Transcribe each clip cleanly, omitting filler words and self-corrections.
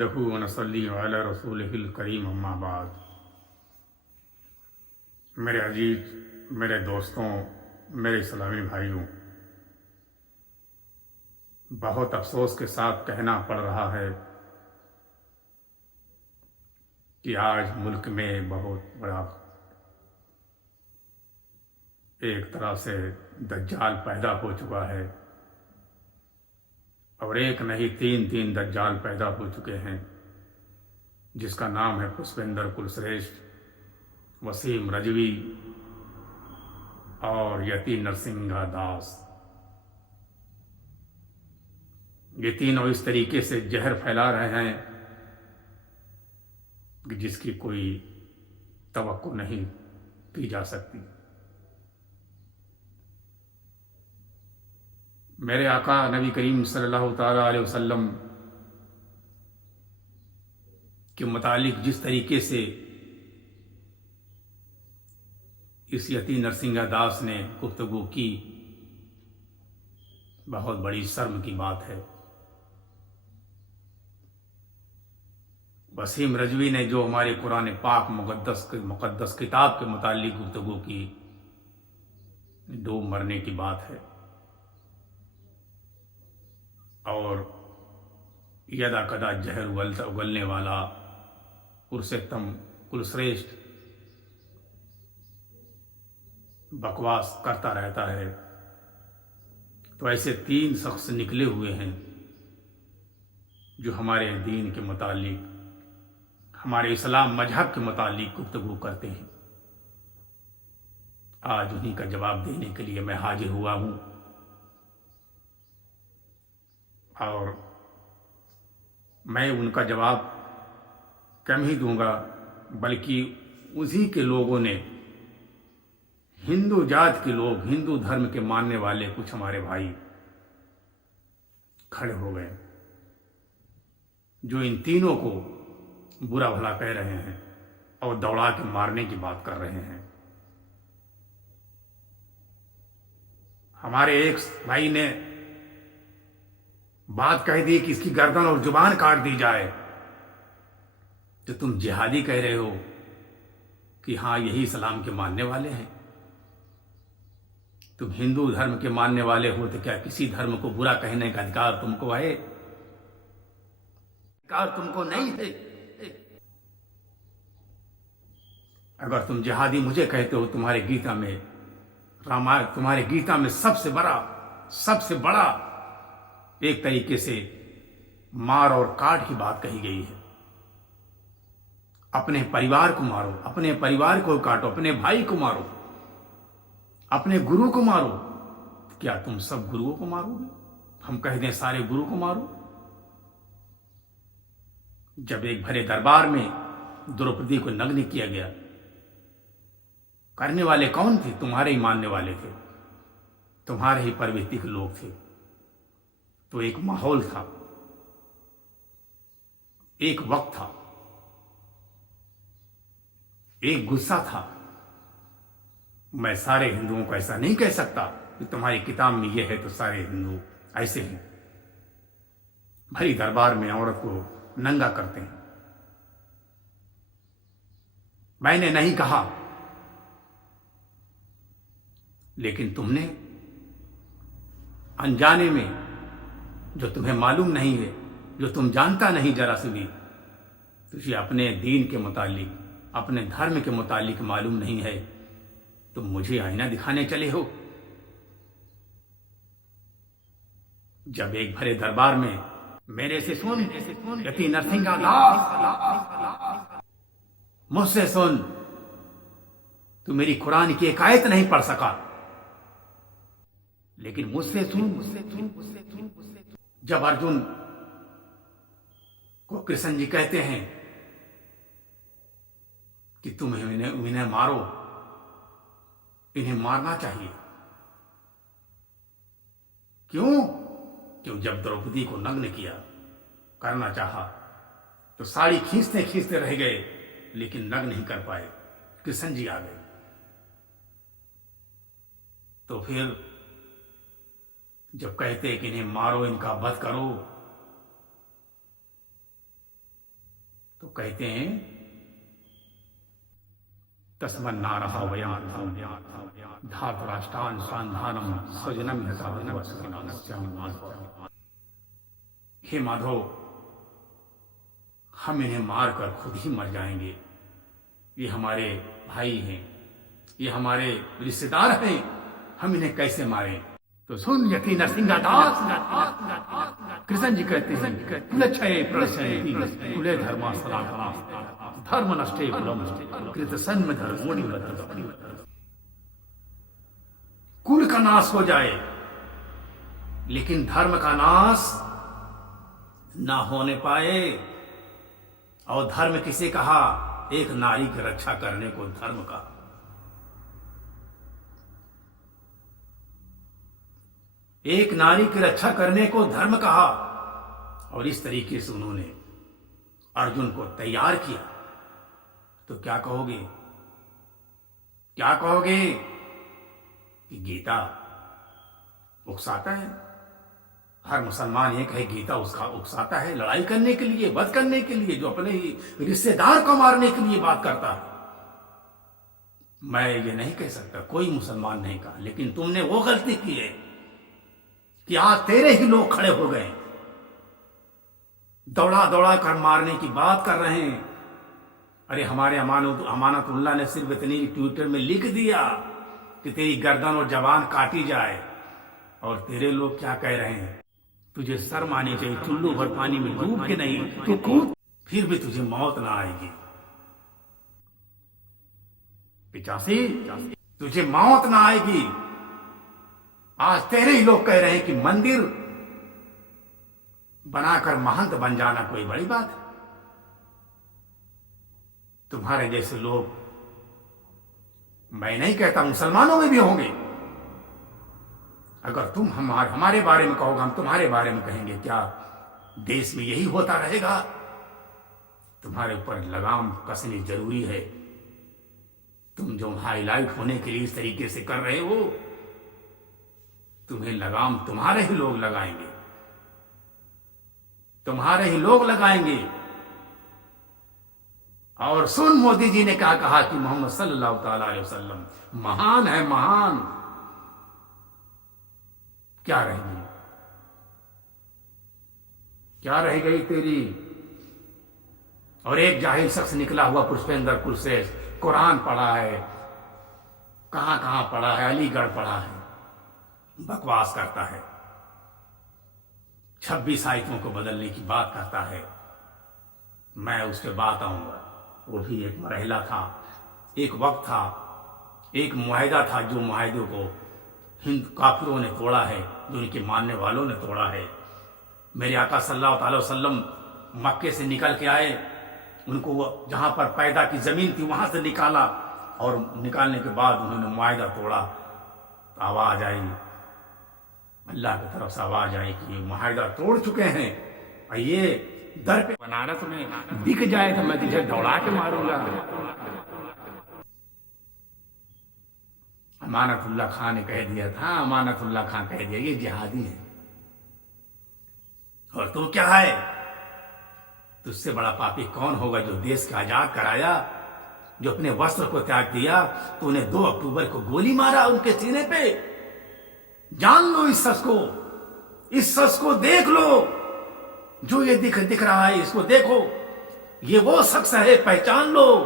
नहमदहु व नसल्ली अला रसूलिहिल करीम अम्मा बाद। मेरे अजीज, मेरे दोस्तों, मेरे इस्लामी भाइयों, बहुत अफसोस के साथ कहना पड़ रहा है कि आज मुल्क में बहुत बड़ा एक तरह से दज्जाल पैदा हो चुका है और एक नहीं तीन दज्जाल पैदा हो चुके हैं, जिसका नाम है पुष्पेंद्र कुलश्रेष्ठ, वसीम रजवी और यति नरसिंगा दास। ये तीनों इस तरीके से जहर फैला रहे हैं कि जिसकी कोई तवक्को नहीं की जा सकती। मेरे आका नबी करीम सल्लल्लाहु ताला अलैहि वसल्लम के मुतालिक जिस तरीके से इस यति नरसिंगा दास ने गुफ्तगू की, बहुत बड़ी शर्म की बात है। वसीम रजवी ने जो हमारे कुरान पाक मुक़द्दस किताब के मुतालिक गुफ्तगू की, डूब मरने की बात है। और यदा कदा जहर उगलने वाला पुरुषोत्तम कुलश्रेष्ठ बकवास करता रहता है। तो ऐसे तीन शख्स निकले हुए हैं जो हमारे दीन के मुतालिक, हमारे इस्लाम मजहब के मुतालिक गुफ्तगू करते हैं। आज उन्हीं का जवाब देने के लिए मैं हाजिर हुआ हूं और मैं उनका जवाब कम ही दूंगा, बल्कि उसी के लोगों ने, हिंदू जात के लोग, हिंदू धर्म के मानने वाले कुछ हमारे भाई खड़े हो गए जो इन तीनों को बुरा भला कह रहे हैं और दौड़ा के मारने की बात कर रहे हैं। हमारे एक भाई ने बात कह दी कि इसकी गर्दन और जुबान काट दी जाए, तो तुम जिहादी कह रहे हो कि हाँ यही इस्लाम के मानने वाले हैं। तुम हिंदू धर्म के मानने वाले हो तो क्या किसी धर्म को बुरा कहने का अधिकार तुमको है? अधिकार तुमको नहीं है। अगर तुम जिहादी मुझे कहते हो, तुम्हारे गीता में, रामायण, तुम्हारे गीता में सबसे बड़ा एक तरीके से मार और काट की बात कही गई है। अपने परिवार को मारो, अपने परिवार को काटो, अपने भाई को मारो, अपने गुरु को मारो। क्या तुम सब गुरुओं को मारोगे? हम कह दें सारे गुरु को मारो? जब एक भरे दरबार में द्रौपदी को नग्न किया गया, करने वाले कौन थे? तुम्हारे ही मानने वाले थे, तुम्हारे ही प्रवृत्ति के लोग थे। तो एक माहौल था, एक वक्त था, एक गुस्सा था। मैं सारे हिंदुओं को ऐसा नहीं कह सकता कि तुम्हारी किताब में यह है तो सारे हिंदू ऐसे हैं। भरी दरबार में औरत को नंगा करते हैं। मैंने नहीं कहा, लेकिन तुमने अनजाने में, जो तुम्हें मालूम नहीं है, जो तुम जानता नहीं जरा से भी, तुझे अपने दीन के मुतालिक, अपने धर्म के मुतालिक मालूम नहीं है, तुम मुझे आईना दिखाने चले हो। जब एक भरे दरबार में मेरे से सुन, यति नरसिंगा दास, मुझसे सुन, तू मेरी कुरान की एक आयत नहीं पढ़ सका, लेकिन मुझसे सुन। जब अर्जुन को कृष्ण जी कहते हैं कि तुम इन्हें मारो, इन्हें मारना चाहिए। क्यों जब द्रौपदी को नग्न किया, करना चाहा, तो साड़ी खींचते खींचते रह गए, लेकिन नग्न नहीं कर पाए। कृष्ण जी आ गए। तो फिर जब कहते कि इन्हें मारो, इनका वध करो, तो कहते हैं तस्मन्नारः वयं धातराष्ट्रान् सांधानम स्वजनम हे माधव, हम इन्हें मारकर खुद ही मर जाएंगे। ये हमारे भाई हैं, ये हमारे रिश्तेदार हैं, हम इन्हें कैसे मारें? तो सुन यकीन सिंगादास, कृष्ण जी कहते हैं कुलक्षये प्रलक्षयति कुले धर्मास्तरा धर्म नष्टे कुलम कृत सन्म धर्मोणि वर्तते। कुल का नाश हो जाए लेकिन धर्म का नाश ना होने पाए। और धर्म किसे कहा? एक नारी की रक्षा करने को धर्म कहा। एक नारी की रक्षा करने को धर्म कहा। और इस तरीके से उन्होंने अर्जुन को तैयार किया। तो क्या कहोगे? क्या कहोगे कि गीता उकसाता है? हर मुसलमान ये कहे गीता उसका उकसाता है लड़ाई करने के लिए, वध करने के लिए, जो अपने ही रिश्तेदार को मारने के लिए बात करता है। मैं ये नहीं कह सकता, कोई मुसलमान नहीं कहा, लेकिन तुमने वो गलती की है कि आज तेरे ही लोग खड़े हो गए, दौड़ा दौड़ा कर मारने की बात कर रहे हैं। अरे हमारे अमानतुल्लाह ने सिर्फ इतनी ट्विटर में लिख दिया कि तेरी गर्दन और जबान काटी जाए, और तेरे लोग क्या कह रहे हैं? तुझे शर्म आनी चाहिए, चुल्लू भर पानी में डूब के नहीं तो कूद, फिर भी तुझे मौत ना आएगी। 85 तुझे मौत ना आएगी। आज तेरे ही लोग कह रहे हैं कि मंदिर बनाकर महंत बन जाना कोई बड़ी बात है। तुम्हारे जैसे लोग, मैं नहीं कहता मुसलमानों में भी होंगे। अगर तुम हमारे बारे में कहोगे, हम तुम्हारे बारे में कहेंगे। क्या देश में यही होता रहेगा? तुम्हारे ऊपर लगाम कसनी जरूरी है। तुम जो हाईलाइट होने के लिए इस तरीके से कर रहे हो, तुम्हें लगाम तुम्हारे ही लोग लगाएंगे, तुम्हारे ही लोग लगाएंगे। और सुन, मोदी जी ने क्या कहा कि मोहम्मद सल्लल्लाहु अलैहि वसल्लम महान है, महान। क्या रहेगी, क्या रह गई तेरी? और एक जाहिल शख्स निकला हुआ पुष्पेंद्रपुर से कुरान पढ़ा है, कहां कहां पढ़ा है, अलीगढ़ पढ़ा है, बकवास करता है, 26 आयतों को बदलने की बात करता है। मैं उस पर बात आऊंगा। वो भी एक मरहला था, एक वक्त था, एक मुआहिदा था, जो मुआहिदों को हिंद काफिरों ने तोड़ा है, जो उनके मानने वालों ने तोड़ा है। मेरे आका सल्लल्लाहु अलैहि वसल्लम मक्के से निकल के आए, उनको जहां पर पैदा की जमीन थी वहां से निकाला, और निकालने के बाद उन्होंने मुआहिदा तोड़ा। तो आवाज आई, अल्लाह की तरफ से आवाज आई कि मुआहिदा तोड़ चुके हैं, और ये दर पे बनारस में दिख जाए तो मैं तुझे दौड़ा के मारूंगा। अमानतुल्लाह खान ने कह दिया था, अमानतुल्लाह खान कह दिया ये जिहादी है। और तू क्या है? तुझसे बड़ा पापी कौन होगा जो देश को आजाद कराया, जो अपने वस्त्र को त्याग दिया। तूने 2 अक्टूबर को गोली मारा उनके सीने पे। जान लो इस शख्स को, इस शख्स को देख लो, जो ये दिख रहा है, इसको देखो, ये वो शख्स है, पहचान लो,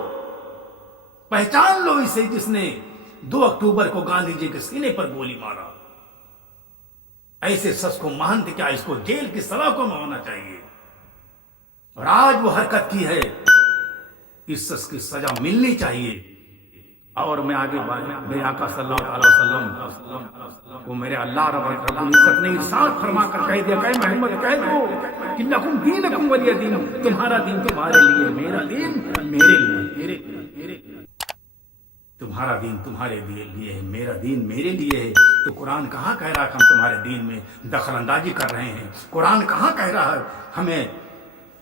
पहचान लो इसे, जिसने 2 अक्टूबर को गांधी जी के सीने पर गोली मारा। ऐसे शख्स को महंत क्या, इसको जेल की सलाखों में होना चाहिए। और आज वो हरकत की है, इस शख्स की सजा मिलनी चाहिए। और मैं आगे मेरे आका सल्लल्लाहु अलैहि वसल्लम को मेरे अल्लाह रब्बुल इज्जत ने इरशाद फरमा कर कह दिया, कह मोहम्मद कह दो कि लकुम दीनुकुम वलिय दीन, तुम्हारा दीन तुम्हारे लिए, मेरा दीन मेरे लिए। तुम्हारा दीन तुम्हारे लिए है, मेरा दीन मेरे लिए है। तो कुरान कहाँ कह रहा है हम तुम्हारे दीन में दखल अंदाजी कर रहे हैं? कुरान कहाँ कह रहा है, हमें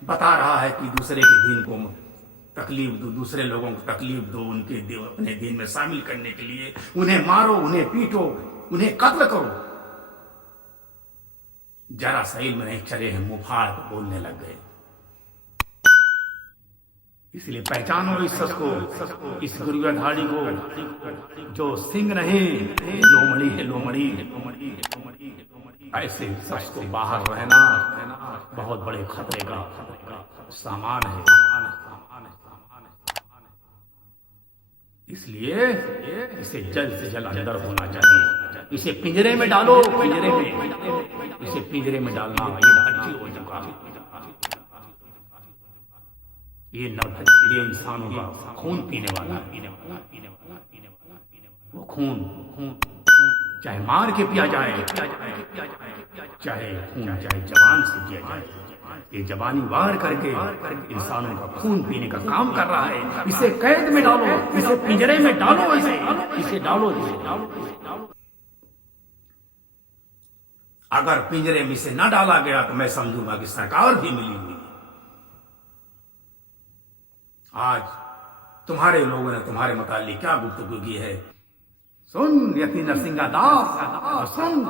बता रहा है कि दूसरे के दीन को तकलीफ दो, दूसरे लोगों को तकलीफ दो, उनके अपने दीन में शामिल करने के लिए उन्हें मारो, उन्हें पीटो, उन्हें कत्ल करो। जरा सा इल्म नहीं चले हैं, मुंह फाड़ के बोलने लग गए। इसलिए पहचानो इस शख्स को, इस गुरुधाड़ी को जो सिंह नहीं लोमड़ी है, लोमड़ी है, लोमड़ी है, लोमड़ी है, लोमड़ी। ऐसे शख्स को बाहर रहना बहुत बड़े खतरे का सामान है। इसलिए इसे जल्द से जल्द अंदर होना चाहिए। इसे पिंजरे में डालो, पिंजरे में, इसे पिंजरे में डालना ये अच्छी हो चुका है। ये इंसानों का खून पीने वाला है। वो खून चाहे मार के पिया जाए, चाहे जबान से पिया जाए, ये जबानी वार करके इंसानों का खून पीने का काम कर रहा है। इसे कैद में डालो, इसे पिंजरे में डालो, इसे डालो। अगर पिंजरे में इसे न डाला गया तो मैं समझूंगा कि सरकार भी मिली हुई। आज तुम्हारे लोगों ने तुम्हारे मुतालिक क्या गुफ्तगू की है, सुन यति नरसिंगा दास, सुन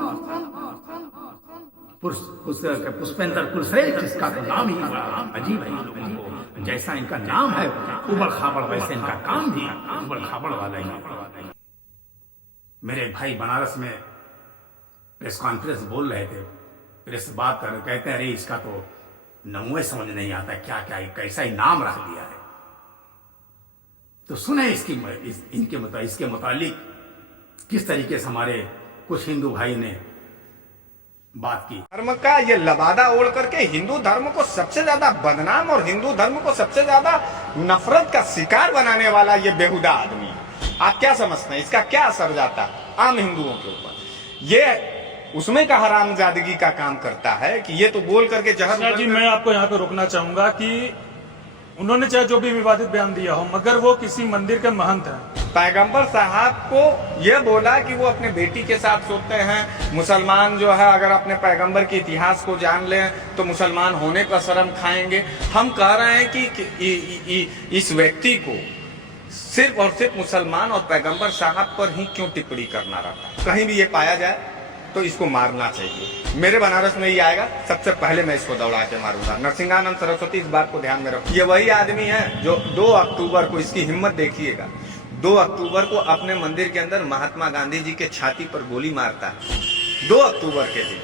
पुष्पेंद्र कुलश्रेष्ठ, जिसका तो नाम ही बड़ा अजीब है। लोगों को जैसा इनका नाम है उबड़ खाबड़, वैसे इनका काम भी उबड़ खाबड़ वाला ही। मेरे भाई बनारस में प्रेस कॉन्फ्रेंस बोल रहे थे, प्रेस से बात कर रहे, कहते हैं अरे इसका तो नमूए समझ नहीं आता, क्या क्या कैसा ही नाम रख दिया है। तो सुने इसके मुतालिक किस तरीके से हमारे कुछ हिंदू भाई ने बात की। धर्म का ये लबादा ओढ़ करके हिंदू धर्म को सबसे ज्यादा बदनाम और हिंदू धर्म को सबसे ज्यादा नफरत का शिकार बनाने वाला ये बेहुदा आदमी है। आप क्या समझते हैं इसका क्या असर जाता है आम हिंदुओं के ऊपर? ये उसमें का हरामजादगी का काम करता है कि ये तो बोल करके जहर। जी मैं आपको यहाँ पे रोकना चाहूंगा कि उन्होंने चाहे जो भी विवादित बयान दिया हो, मगर वो किसी मंदिर के महंत हैं। पैगंबर साहब को ये बोला कि वो अपने बेटी के साथ सोते हैं। मुसलमान जो है अगर अपने पैगंबर के इतिहास को जान लें तो मुसलमान होने का शर्म खाएंगे। हम कह रहे हैं कि इस व्यक्ति को सिर्फ और सिर्फ मुसलमान और पैगंबर साहब पर ही क्यों टिप्पणी करना रहता है। कहीं भी ये पाया जाए तो इसको मारना चाहिए। मेरे बनारस में ही आएगा, सबसे पहले मैं इसको दौड़ा के मारूंगा। नरसिंहानंद सरस्वती इस बात को ध्यान में रखो। ये वही आदमी है जो 2 अक्टूबर को, इसकी हिम्मत देखिएगा, 2 अक्टूबर को अपने मंदिर के अंदर महात्मा गांधी जी के छाती पर गोली मारता है। 2 अक्टूबर के दिन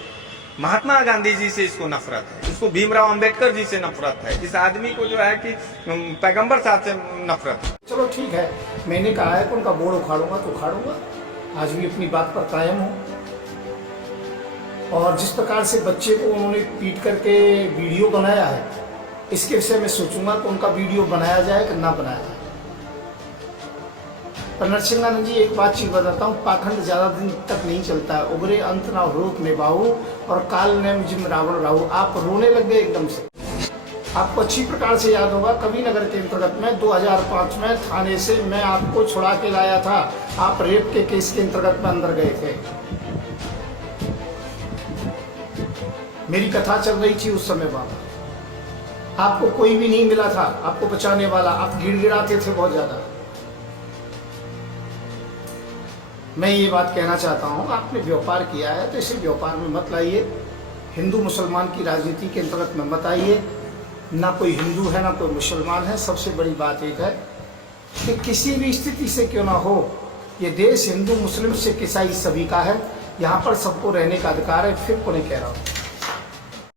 महात्मा गांधी जी से इसको नफरत है, इसको भीमराव अंबेडकर जी से नफरत है, इस आदमी को जो है कि पैगंबर साहब से नफरत है। चलो ठीक है, मैंने कहा है कि उनका बोर्ड उखाड़ूंगा तो उखाड़ूंगा। आज भी अपनी बात पर कायम हूँ। और जिस प्रकार से बच्चे को उन्होंने पीट करके वीडियो बनाया है, इसके विषय में सोचूंगा कि उनका वीडियो बनाया जाए कि ना बनाया जाए। पर नरसिंहानंद जी एक बात चीज बताता हूँ, पाखंड ज्यादा दिन तक नहीं चलता है। उबरे अंत ना रोक निभाऊ और काल ने जिम रावण राहु। आप रोने लग गए एकदम से। आपको अच्छी प्रकार से याद होगा, कवि नगर के अंतर्गत में 2005 में थाने से मैं आपको छुड़ा के लाया था। आप रेप के केस के अंतर्गत में अंदर गए थे। मेरी कथा चल रही थी उस समय बाबा, आपको कोई भी नहीं मिला था आपको बचाने वाला। आप गिड़गिड़ाते थे बहुत ज्यादा। मैं ये बात कहना चाहता हूँ, आपने व्यापार किया है तो इसे व्यापार में मत लाइए। हिंदू मुसलमान की राजनीति के अंतर्गत में मत आइए। ना कोई हिंदू है ना कोई मुसलमान है। सबसे बड़ी बात एक है कि किसी भी स्थिति से क्यों ना हो, ये देश हिंदू मुस्लिम सिख ईसाई सभी का है। यहाँ पर सबको रहने का अधिकार है। फिर को नहीं कह रहा हूँ।